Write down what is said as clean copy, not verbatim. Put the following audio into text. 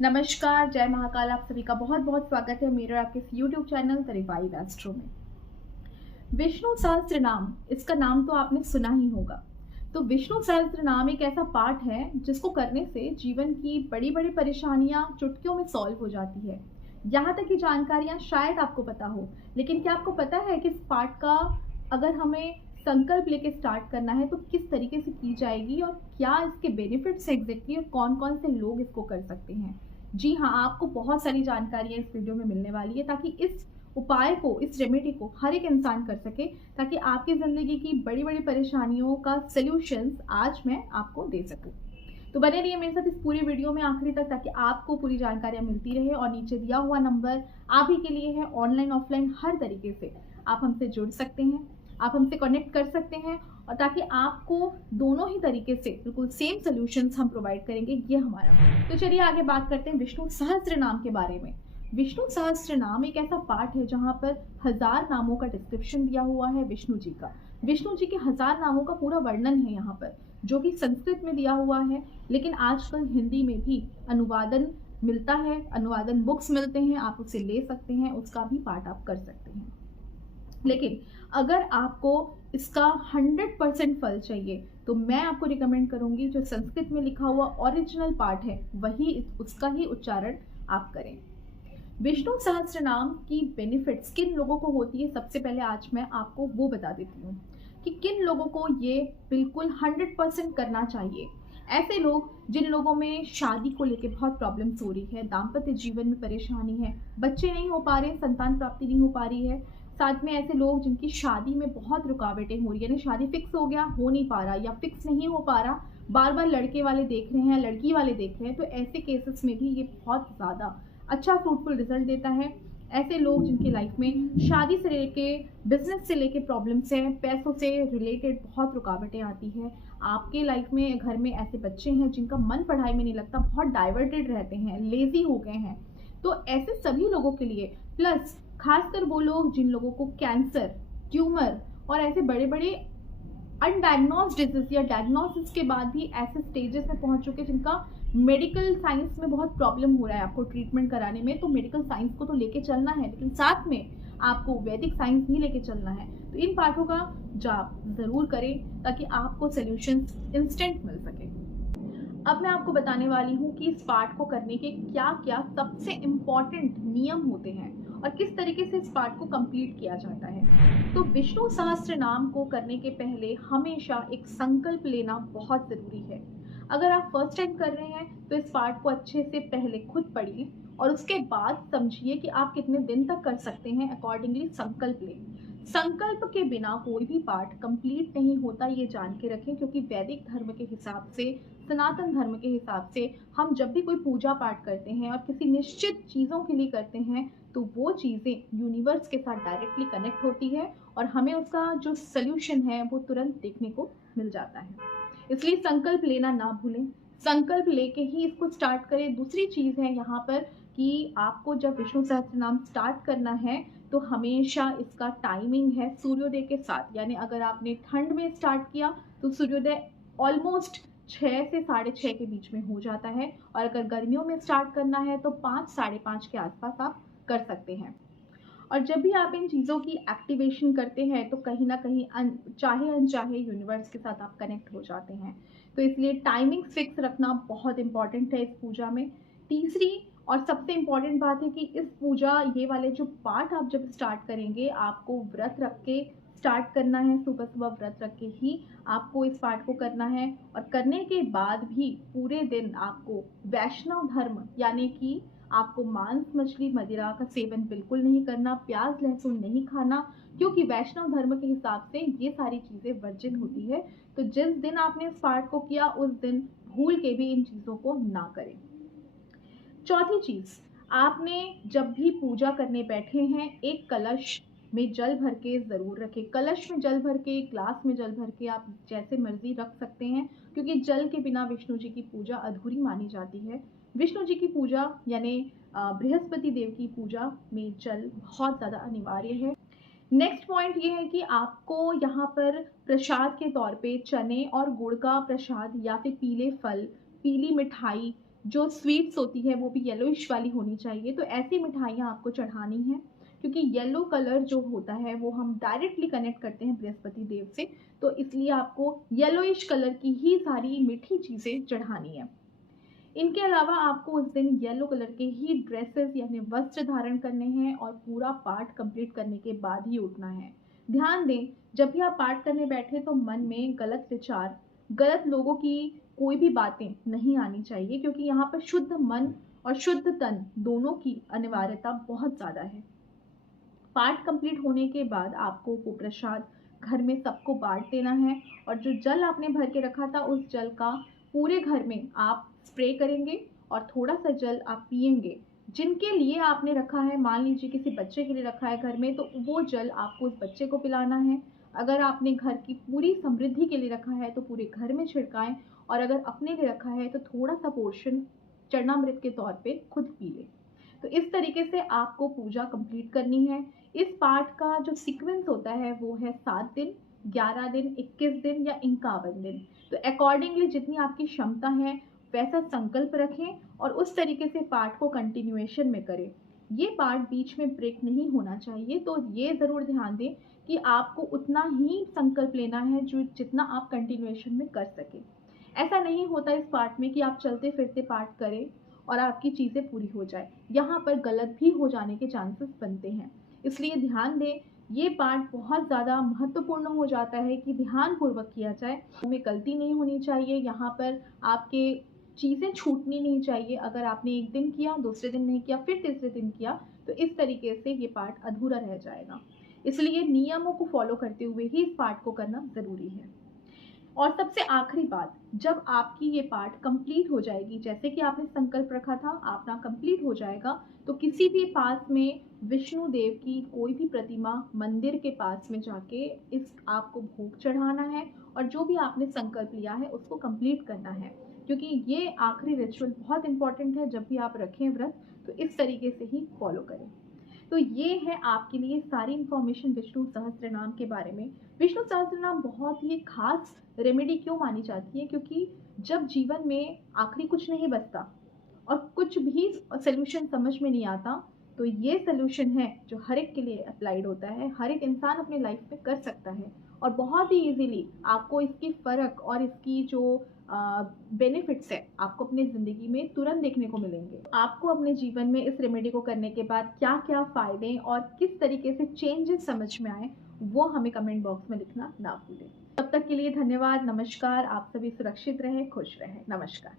नमस्कार, जय महाकाल। आप सभी का बहुत बहुत स्वागत है मेरे और आपके इस YouTube channel the revive astro में। विष्णु सहस्त्र नाम, इसका नाम तो आपने सुना ही होगा। तो विष्णु सहस्त्र नाम एक ऐसा पाठ है जिसको करने से जीवन की बड़ी बड़ी परेशानियां चुटकियों में सॉल्व हो जाती है। यहाँ तक की जानकारियां शायद आपको पता हो, लेकिन क्या आपको पता है कि इस पाठ का अगर हमें संकल्प लेके स्टार्ट करना है तो किस तरीके से की जाएगी और क्या इसके बेनिफिट्स एग्जैक्टली और कौन कौन से लोग इसको कर सकते हैं। जी हाँ, आपको बहुत सारी जानकारियाँ इस वीडियो में मिलने वाली है ताकि इस उपाय को, इस रेमेडी को हर एक इंसान कर सके, ताकि आपकी ज़िंदगी की बड़ी बड़ी परेशानियों का सल्यूशंस आज मैं आपको दे सकूँ। तो बने रहिए मेरे साथ इस पूरी वीडियो में आखिरी तक ताकि आपको पूरी जानकारियाँ मिलती रहे। और नीचे दिया हुआ नंबर आप ही के लिए है, ऑनलाइन ऑफलाइन हर तरीके से आप हमसे जुड़ सकते हैं, आप हमसे कनेक्ट कर सकते हैं, और ताकि आपको दोनों ही तरीके से बिल्कुल सेम सॉल्यूशंस हम प्रोवाइड करेंगे, ये हमारा। तो चलिए आगे बात करते हैं विष्णु सहस्त्र नाम के बारे में। विष्णु सहस्त्र नाम एक ऐसा पाठ है जहाँ पर 1000 नामों का डिस्क्रिप्शन दिया हुआ है विष्णु जी का। विष्णु जी के 1000 नामों का पूरा वर्णन है यहाँ पर, जो कि संस्कृत में दिया हुआ है, लेकिन आजकल हिंदी में भी अनुवादन मिलता है, अनुवादन बुक्स मिलते हैं, आप उसे ले सकते हैं, उसका भी पाठ आप कर सकते हैं। लेकिन अगर आपको इसका 100% फल चाहिए तो मैं आपको रिकमेंड करूंगी जो संस्कृत में लिखा हुआ ओरिजिनल पाठ है वही, उसका ही उच्चारण आप करें। विष्णु सहस्त्र नाम की बेनिफिट्स किन लोगों को होती है, सबसे पहले आज मैं आपको वो बता देती हूँ कि किन लोगों को ये बिल्कुल 100% करना चाहिए। ऐसे लोग जिन लोगों में शादी को लेके बहुत प्रॉब्लम्स हो रही है, दाम्पत्य जीवन में परेशानी है, बच्चे नहीं हो पा रहे, संतान प्राप्ति नहीं हो पा रही है, साथ में ऐसे लोग जिनकी शादी में बहुत रुकावटें हो रही है, यानी शादी फिक्स हो गया, हो नहीं पा रहा, या फिक्स नहीं हो पा रहा, बार बार लड़के वाले देख रहे हैं, लड़की वाले देख रहे हैं, तो ऐसे केसेस में भी ये बहुत ज़्यादा अच्छा फ्रूटफुल रिजल्ट देता है। ऐसे लोग जिनकी लाइफ में शादी से लेके बिजनेस से लेके प्रॉब्लम्स हैं, पैसों से रिलेटेड बहुत रुकावटें आती हैं, आपके लाइफ में घर में ऐसे बच्चे हैं जिनका मन पढ़ाई में नहीं लगता, बहुत डाइवर्टेड रहते हैं, लेजी हो गए हैं, तो ऐसे सभी लोगों के लिए, प्लस खासकर वो लोग जिन लोगों को कैंसर, ट्यूमर और ऐसे बड़े बड़े अनडायग्नोस्ड डिजीज या डायग्नोसिस के बाद भी ऐसे स्टेजेस में पहुंच चुके जिनका मेडिकल साइंस में बहुत प्रॉब्लम हो रहा है आपको ट्रीटमेंट कराने में, तो मेडिकल साइंस को तो लेके चलना है, लेकिन साथ में आपको वैदिक साइंस भी लेके चलना है। तो इन पाठों का जाप जरूर करें ताकि आपको सॉल्यूशंस इंस्टेंट मिल सके। अब मैं आपको बताने वाली हूँ कि इस पाठ को करने के क्या क्या सबसे इम्पॉर्टेंट नियम होते हैं और किस तरीके से इस पाठ को कंप्लीट किया जाता है। तो विष्णु सहस्त्र नाम को करने के पहले हमेशा एक संकल्प लेना बहुत ज़रूरी है। अगर आप फर्स्ट टाइम कर रहे हैं तो इस पाठ को अच्छे से पहले खुद पढ़िए और उसके बाद समझिए कि आप कितने दिन तक कर सकते हैं, अकॉर्डिंगली संकल्प लें। संकल्प के बिना कोई भी पाठ कंप्लीट नहीं होता, ये जान के रखें, क्योंकि वैदिक धर्म के हिसाब से, सनातन धर्म के हिसाब से हम जब भी कोई पूजा पाठ करते हैं और किसी निश्चित चीज़ों के लिए करते हैं तो वो चीज़ें यूनिवर्स के साथ डायरेक्टली कनेक्ट होती है और हमें उसका जो सल्यूशन है वो तुरंत देखने को मिल जाता है। इसलिए संकल्प लेना ना भूलें, संकल्प लेके ही इसको स्टार्ट करें। दूसरी चीज़ है यहाँ पर कि आपको जब विष्णु सहस्त्र नाम स्टार्ट करना है तो हमेशा इसका टाइमिंग है सूर्योदय के साथ, यानी अगर आपने ठंड में स्टार्ट किया तो सूर्योदय ऑलमोस्ट 6 से 6:30 के बीच में हो जाता है, और अगर गर्मियों में स्टार्ट करना है तो 5 साढ़े 5 के आसपास आप कर सकते हैं। और जब भी आप इन चीज़ों की एक्टिवेशन करते हैं तो कहीं ना कहीं चाहे अनचाहे यूनिवर्स के साथ आप कनेक्ट हो जाते हैं, तो इसलिए टाइमिंग फिक्स रखना बहुत इंपॉर्टेंट है इस पूजा में। तीसरी और सबसे इम्पॉर्टेंट बात है कि इस पूजा, ये वाले जो पाठ आप जब स्टार्ट करेंगे आपको व्रत रख के स्टार्ट करना है, सुबह सुबह व्रत रख के ही आपको इस पाठ को करना है। और करने के बाद भी पूरे दिन आपको वैष्णव धर्म, यानी कि आपको मांस मछली मदिरा का सेवन बिल्कुल नहीं करना, प्याज लहसुन नहीं खाना, क्योंकि वैष्णव धर्म के हिसाब से ये सारी चीज़ें वर्जित होती है। तो जिस दिन आपने इस पाठ को किया उस दिन भूल के भी इन चीज़ों को ना करें। चौथी चीज़, आपने जब भी पूजा करने बैठे हैं एक कलश में जल भर के ज़रूर रखें। कलश में जल भर के, ग्लास में जल भर के, आप जैसे मर्जी रख सकते हैं, क्योंकि जल के बिना विष्णु जी की पूजा अधूरी मानी जाती है। विष्णु जी की पूजा यानी बृहस्पति देव की पूजा में जल बहुत ज़्यादा अनिवार्य है। नेक्स्ट पॉइंट ये है कि आपको यहाँ पर प्रसाद के तौर पे चने और गुड़ का प्रसाद या फिर पीले फल, पीली मिठाई जो स्वीट्स होती है वो भी येलोइश वाली होनी चाहिए। तो ऐसी मिठाइयाँ आपको चढ़ानी हैं, क्योंकि येलो कलर जो होता है वो हम डायरेक्टली कनेक्ट करते हैं बृहस्पति देव से, तो इसलिए आपको येलोइश कलर की ही सारी मीठी चीज़ें चढ़ानी है। इनके अलावा आपको उस दिन येलो कलर के ही ड्रेसेस यानी वस्त्र धारण करने हैं और पूरा पाठ कंप्लीट करने के बाद ही उठना है। ध्यान दें, जब भी आप पाठ करने बैठे तो मन में गलत विचार, गलत लोगों की कोई भी बातें नहीं आनी चाहिए, क्योंकि यहाँ पर शुद्ध मन और शुद्ध तन दोनों की अनिवार्यता बहुत ज़्यादा है। पाठ कंप्लीट होने के बाद आपको वो प्रसाद घर में सबको बांट देना है, और जो जल आपने भर के रखा था उस जल का पूरे घर में आप स्प्रे करेंगे और थोड़ा सा जल आप पिएंगे। जिनके लिए आपने रखा है, मान लीजिए किसी बच्चे के लिए रखा है घर में, तो वो जल आपको उस बच्चे को पिलाना है। अगर आपने घर की पूरी समृद्धि के लिए रखा है तो पूरे घर में छिड़काएं, और अगर अपने लिए रखा है तो थोड़ा सा पोर्शन चरणामृत के तौर पे खुद पी लें। तो इस तरीके से आपको पूजा कंप्लीट करनी है। इस पाठ का जो सीक्वेंस होता है वो है 7 दिन, 11 दिन, 21 दिन या 51 दिन। तो अकॉर्डिंगली जितनी आपकी क्षमता है वैसा संकल्प रखें और उस तरीके से पाठ को कंटिन्यूएशन में करें। ये पाठ बीच में ब्रेक नहीं होना चाहिए, तो ये ज़रूर ध्यान दें कि आपको उतना ही संकल्प लेना है जो जितना आप कंटिन्यूएशन में कर सकें। ऐसा नहीं होता इस पाठ में कि आप चलते फिरते पाठ करें और आपकी चीज़ें पूरी हो जाए। यहाँ पर गलत भी हो जाने के चांसेस बनते हैं। इसलिए ध्यान दें, ये पाठ बहुत ज़्यादा महत्वपूर्ण हो जाता है कि ध्यानपूर्वक किया जाए। हमें गलती नहीं होनी चाहिए, यहाँ पर आपके चीज़ें छूटनी नहीं चाहिए। अगर आपने एक दिन किया, दूसरे दिन नहीं किया, फिर तीसरे दिन किया, तो इस तरीके से ये पाठ अधूरा रह जाएगा। इसलिए नियमों को फॉलो करते हुए ही इस पाठ को करना ज़रूरी है। और सबसे आखिरी बात, जब आपकी ये पाठ कंप्लीट हो जाएगी, जैसे कि आपने संकल्प रखा था, आपका कंप्लीट हो जाएगा, तो किसी भी पास में विष्णु देव की कोई भी प्रतिमा मंदिर के पास में जाके इस आपको भोग चढ़ाना है, और जो भी आपने संकल्प लिया है उसको कंप्लीट करना है, क्योंकि ये आखिरी रिचुअल बहुत इंपॉर्टेंट है। जब भी आप रखें व्रत तो इस तरीके से ही फॉलो करें। तो ये है आपके लिए सारी इन्फॉर्मेशन विष्णु सहस्त्र नाम के बारे में। विष्णु सहस्त्र नाम बहुत ही खास रेमेडी क्यों मानी जाती है, क्योंकि जब जीवन में आखिरी कुछ नहीं बचता और कुछ भी सोल्यूशन समझ में नहीं आता, तो ये सोल्यूशन है जो हर एक के लिए अप्लाइड होता है, हर एक इंसान अपने लाइफ में कर सकता है, और बहुत ही इजीली आपको इसकी फ़र्क और इसकी जो बेनिफिट्स है आपको अपनी ज़िंदगी में तुरंत देखने को मिलेंगे। आपको अपने जीवन में इस रेमेडी को करने के बाद क्या क्या फ़ायदे और किस तरीके से चेंजेस समझ में आए, वो हमें कमेंट बॉक्स में लिखना ना भूलें। तब तक के लिए धन्यवाद, नमस्कार। आप सभी सुरक्षित रहें, खुश रहें। नमस्कार।